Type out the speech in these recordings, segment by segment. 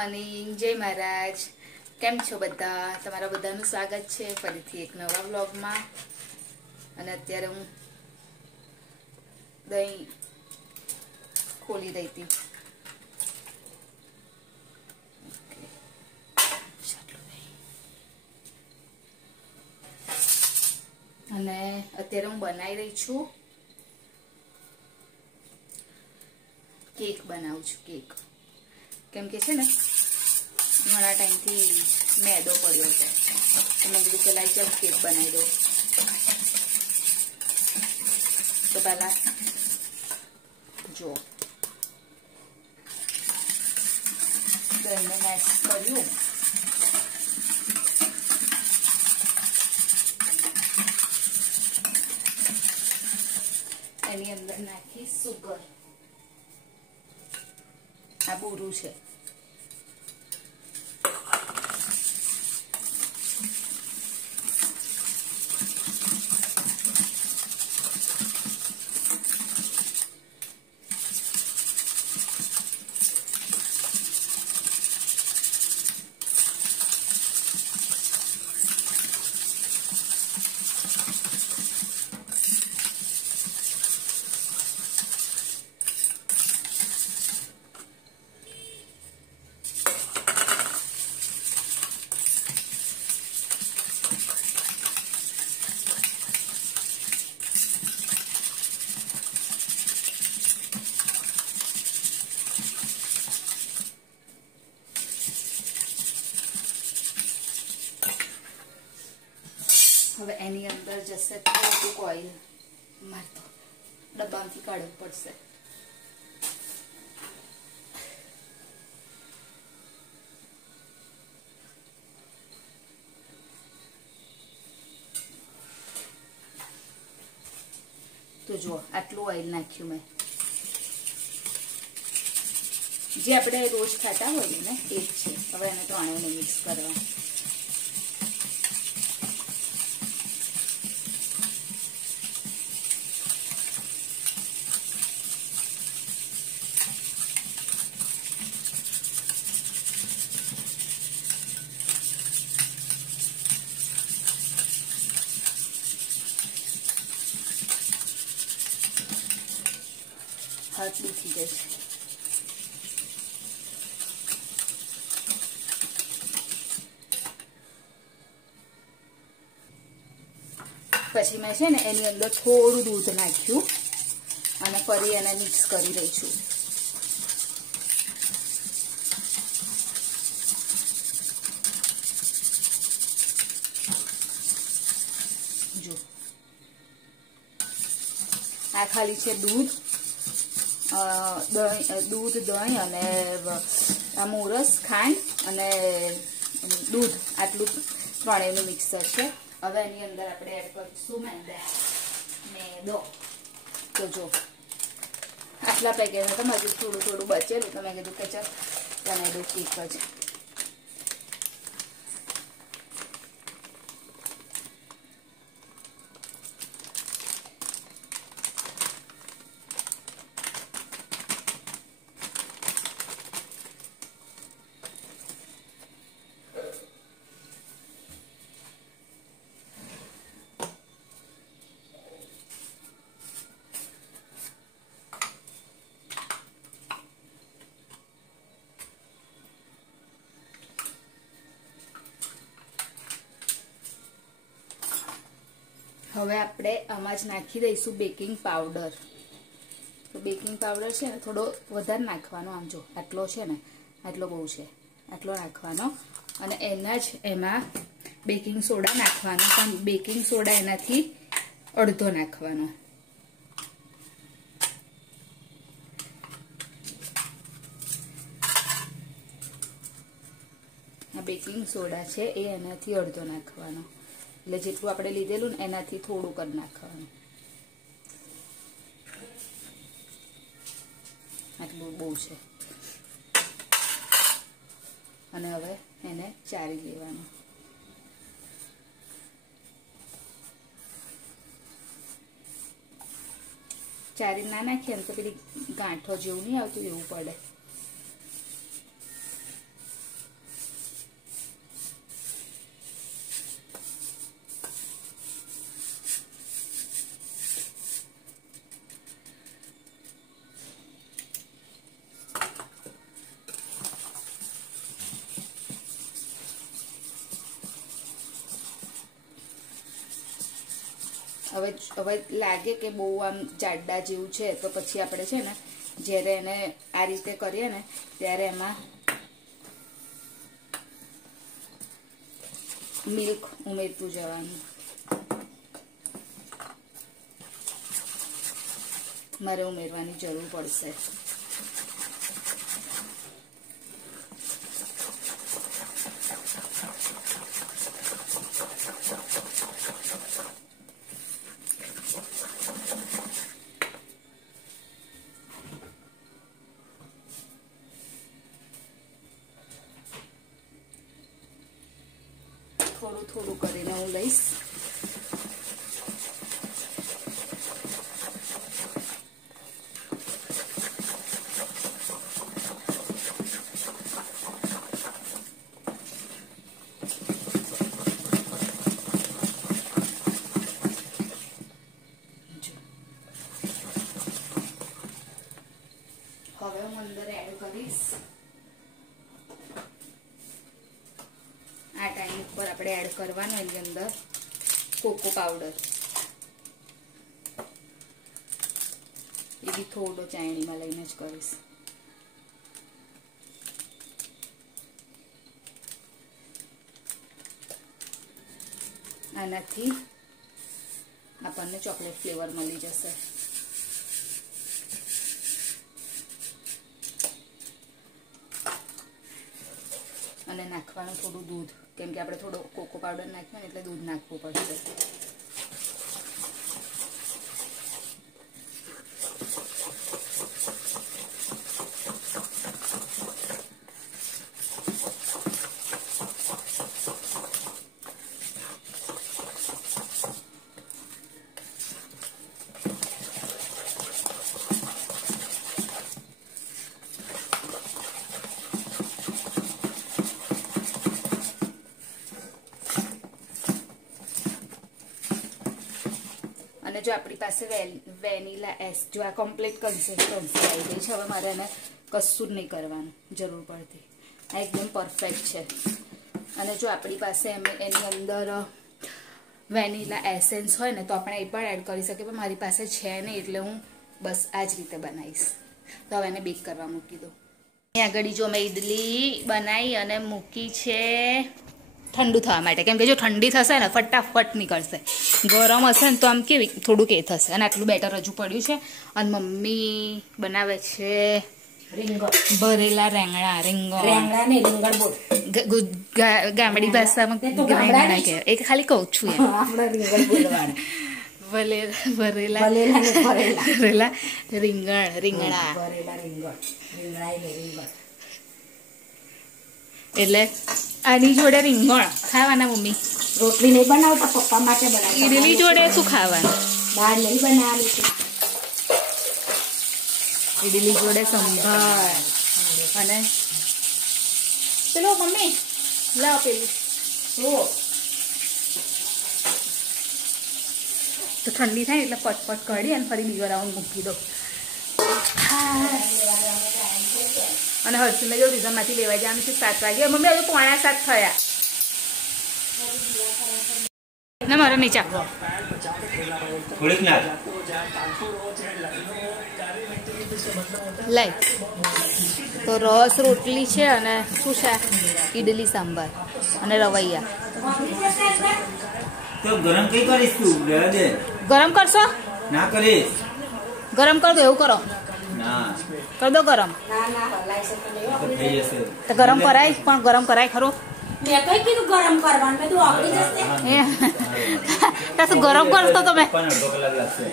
મોર્નિંગ, જય મહારાજ। કેમ છો બધા? તમારા બધાનું સ્વાગત છે ફરીથી એક નવા વ્લોગમાં। અને અત્યારે હું દહીં ખોલી રહી હતી। અને અત્યારે હું બનાવી રહી છું કેક બનાવું છું કેક। કેમ કે છે ને ઘણા ટાઈમથી મેદો પડ્યો છે તો મેં કીધું કે લાઈ ચાલ કેક બનાવી દઉં। તો પહેલા જો દહીંને મેશ કર્યું, એની અંદર નાખી સુગર। આ બોરું છે। હવે એની અંદર જશે થોડુંક ઓઇલ। મારે તો ડબ્બામાંથી કાઢવું પડશે। તો જુઓ આટલું ઓઇલ નાખ્યું મેં, જે આપણે રોજ ખાતા હોઈએ ને એ જ છે। હવે એને ત્રણેયને મિક્સ કરવા। હાથ દુખી જાય છે। પછી મેં છે ને એની અંદર થોડું દૂધ નાખ્યું અને ફરી એને મિક્સ કરી રહી છું। જો આ ખાલી છે દૂધ, દહીં અને આ મોરસ, ખાંડ અને દૂધ, આટલું ત્રણેયનું મિક્સર છે। હવે એની અંદર આપણે એડ કરીશું મેદો। તો જો આટલા પેકેટ તો હજુ થોડું થોડું બચેલું તો મેં કીધું કે ચાલ બનાવી દઉં કેક જ। હવે આપણે આમાં જ નાખી દઈશું બેકિંગ પાવડર। તો બેકિંગ પાવડર છે ને થોડો વધારે નાખવાનો। આમ જો આટલો છે ને, આટલો બહુ છે, આટલો નાખવાનો। અને એના જ એમાં બેકિંગ સોડા નાખવાનો, પણ બેકિંગ સોડા એનાથી અડધો નાખવાનો। આ બેકિંગ સોડા છે એ એનાથી અડધો નાખવાનો, એટલે જેટલું આપણે લીધેલું ને એનાથી થોડું કરી નાખવાનું। આટલું બહુ છે। અને હવે એને ચારી લેવાનું। ચારી ના નાખીએ ને તો પેલી ગાંઠો જેવું નહીં આવતું એવું પડે। હવે લાગે કે બહુ આમ જાડા જેવું છે તો પછી આપણે છે ને જ્યારે એને આ રીતે કરીએ ને ત્યારે એમાં મિલ્ક ઉમેરતું જવાનું. મારે ઉમેરવાની જરૂર પડશે. થોડું થોડું કરીને હું લઈશ. હવે હું અંદર એડ કરીશ આ ટાઈમ ઉપર આપણે એડ કરવાનો એની અંદર કોકો પાવડર. એ બી થોડો ચાયણીમાં લઈને જ કરીશ. આનાથી આપણને ચોકલેટ ફ્લેવર મળી જશે. અને નાખવાનું થોડું દૂધ, કેમ કે આપણે થોડો કોકો પાવડર નાખ્યો ને એટલે દૂધ નાખવું પડશે. અને જો આપણી પાસે વેનીલા એસ જો આ કમ્પ્લીટ કન્સિસ્ટન્સી આવી ગઈ છે. હવે મારે એને કશું જ નહીં કરવાનું જરૂર પડતી. આ એકદમ પરફેક્ટ છે. અને જો આપણી પાસે એની અંદર વેનીલા એસેન્સ હોય ને તો આપણે એ પણ એડ કરી શકીએ, પણ મારી પાસે છે નહીં એટલે હું બસ આ જ રીતે બનાવીશ. તો હવે એને બેક કરવા મૂકી દો. અહીં આગળ જો મેં ઈડલી બનાવી અને મૂકી છે ઠંડુ થવા માટે, કેમ કે જો ઠંડી થશે ને ફટાફટ નીકળશે. ગરમ હશે ને તો આમ કેવી થોડુંક એ થશે. અને આટલું બેટર હજુ પડ્યું છે. અને મમ્મી બનાવે છે ભરેલા રીંગણ. ગામડી ભાષામાં રીંગણા કહે. એ ખાલી કહું છું ભરેલા રીંગણા. એટલે આની જોડે રીંગણ ખાવાના મમ્મી. રોટલી નહીં બનાવતા, પપ્પા માટે બનાવતા. ઈડલી જોડે શું ખાવાનું? દાળ નહીં બનાવવાની છે. ઈડલી જોડે સંભાર. અને પેલો મમ્મી લાવ પેલું તો ઠંડી થાય એટલે પટપટ કાઢી અને ફરી બીજો રાઉન્ડ મૂકી દો. અને હર્ષિને જો રીઝનમાંથી લેવા જવાનું છે 7 વાગે. મમ્મી હવે 6:45 થયા ને મારે નહીં ચાખવો. લઈ તો રસ રોટલી છે અને શું છે ઈડલી સાંભાર અને રવૈયા. તો ગરમ કઈ કરીશ તું? ગરમ કરશો? ના કરીશ. ગરમ કર દો. એવું કરો. ના કર દો ગરમ. થઈ જશે. તો ગરમ કરાય, પણ ગરમ કરાય ખરો. મેં કઈ કીધું ગરમ કરવાનું? મેં તો ઓગળી જશે. શું ગરમ કરશો તમે? પણ અડધો કલાક લાગશે.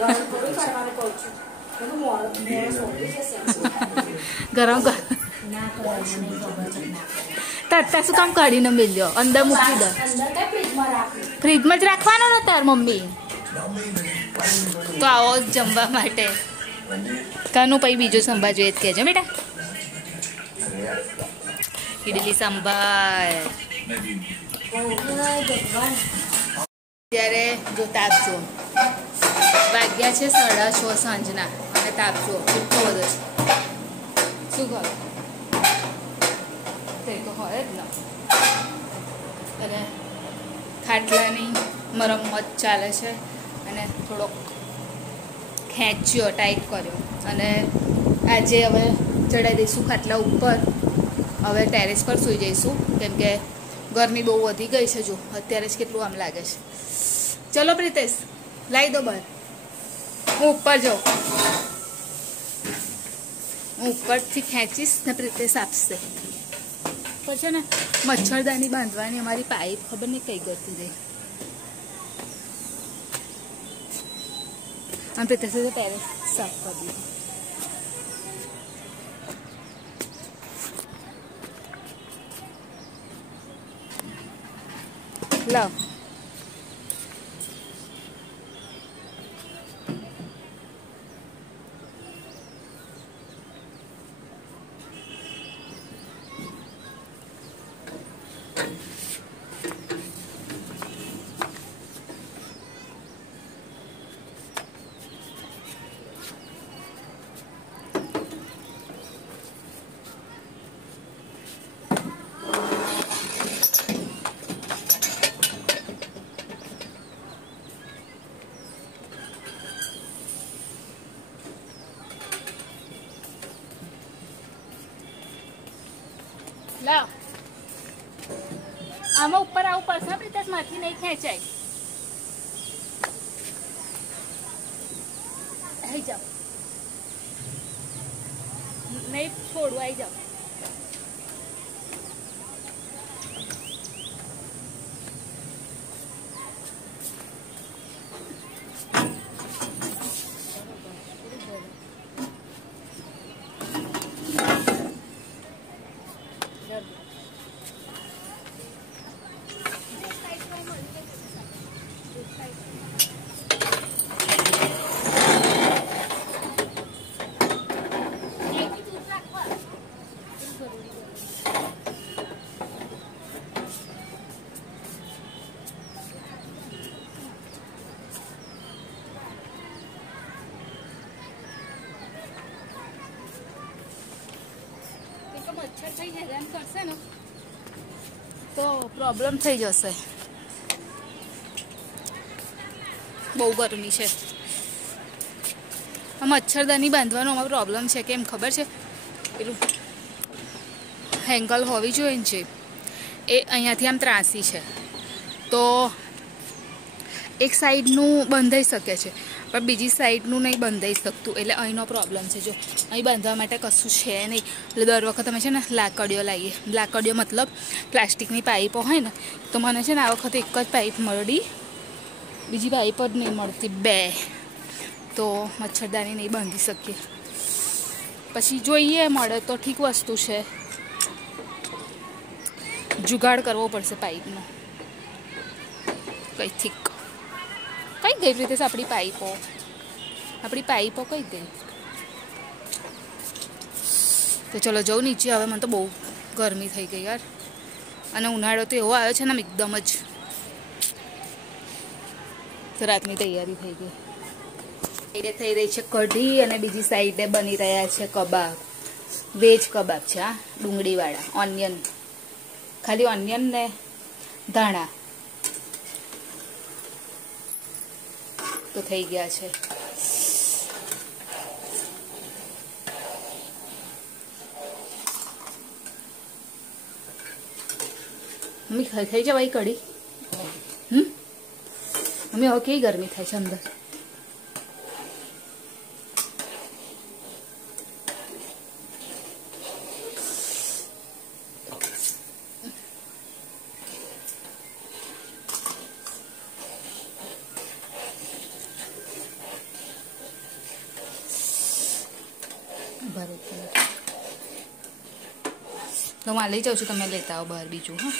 ગરમ થોડું કરવાનું કહું છું. મેં તો મોડું ઓગળી જશે. ગરમ કર. તરતા શું કામ કાઢીને મેલ્યો? અંદર મૂકી દો. અંદર કઈ ફ્રીજમાં રાખવું? ફ્રીજમાં જ રાખવાનો ને તાર મમ્મી. તો આવો જમવા માટે કાનું પછી બીજું સંભાર જોઈએ કહેજો બેટા. ઈડલી સંભાર. ત્યારે જો તાપ જો વાગ્યા છે 6:30 સાંજના અને તાપ જો કેટલો બધો છે. શું કરો તે તો હોય જ ને. અને ખાટલાની મરમ્મત ચાલે છે અને થોડોક ખેંચ્યો ટાઈટ કર્યો અને આજે હવે ચડાવી દઈશું ખાટલા ઉપર. હવે ટેરેસ પર સૂઈ જઈશું કેમ કે ગરમી બહુ વધી ગઈ છે. જો અત્યારે જ કેટલું આમ લાગે છે. ચલો પ્રિતેશ લાવી દો બહાર. હું ઉપર જાઉં, હું ઉપરથી ખેંચીશ ને પ્રિતેશ આપશે. પર છે ને મચ્છરદાની બાંધવાની અમારી પાઇપ ખબર નહીં કઈ ગતી રહી. અને પ્રિતેશે તો ટેરેસ સાફ કરી દીધું. લાવ લાવ આમાં ઉપર આવું પડશે પ્રિતેશ, માંથી નહીં ખેંચાય. આવી જાઓ, નહીં છોડવું, આવી જાઓ. મચ્છર થઈ હેરાન કરશે ને તો પ્રોબ્લેમ થઈ જશે. બહુ ગરમી છે. આ મચ્છરદાની બાંધવાનો અમારો પ્રોબ્લેમ છે. કેમ ખબર છે? પેલું હેંગલ હોવી જોઈએ ને છે એ અહીંયાથી આમ ત્રાસી છે તો એક સાઈડનું બંધાઈ શકે છે પણ બીજી સાઈડનું નહીં બંધાઈ શકતું. એટલે અહીંનો પ્રોબ્લેમ છે. જો અહીં બાંધવા માટે કશું છે નહીં. એટલે દર વખત અમે છે ને લાકડીઓ લાવીએ. લાકડીઓ મતલબ પ્લાસ્ટિકની પાઇપો હોય ને તો મને છે ને આ વખતે એક જ પાઇપ મળી, બીજી પાઇપ જ નહીં મળતી. 2 તો મચ્છરદાની નહીં બાંધી શકીએ. પછી જોઈએ મળે તો ઠીક વસ્તુ છે, જુગાડ કરવો પડશે પાઇપનો કંઈથી. કઈ ગઈ રીતે આપણી પાઇપો કઈ ગઈ? તો ચલો જવું નીચે. હવે મને તો બહુ ગરમી થઈ ગઈ યાર. અને ઉનાળો તો એવો આવ્યો છે ને એકદમ જ. રાતની તૈયારી થઈ ગઈ. એ થઈ રહી છે કઢી અને બીજી સાઈડે બની રહ્યા છે કબાબ. વેજ કબાબ છે. આ ડુંગળીવાળા, ઓનિયન, ખાલી ઓનિયન ને ધાણા તો થઈ ગયા છે. મમ્મી થઈ જવાય કઢી? મમ્મી હવે કેવી ગરમી થાય છે અંદર? તો હું લઈ જાઉં છું, તમે લેતા આવો બહાર બીજું. હા